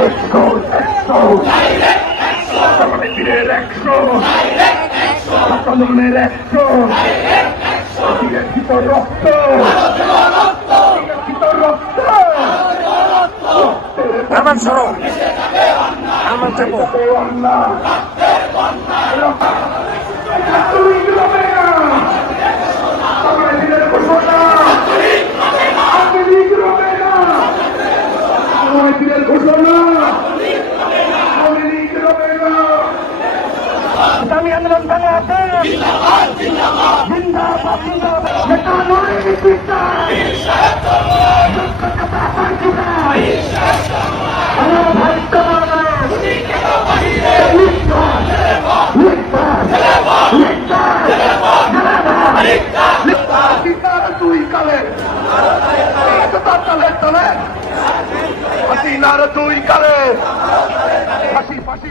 একশো একশো। বাংলাদেশের একশো। আন্দোলনের একশো। রক্ত। রক্ত। আমার সরো। আমার যাব আল্লাহ ইসলামী আন্দোলন দুই কালে ফাঁসি ফাঁসি।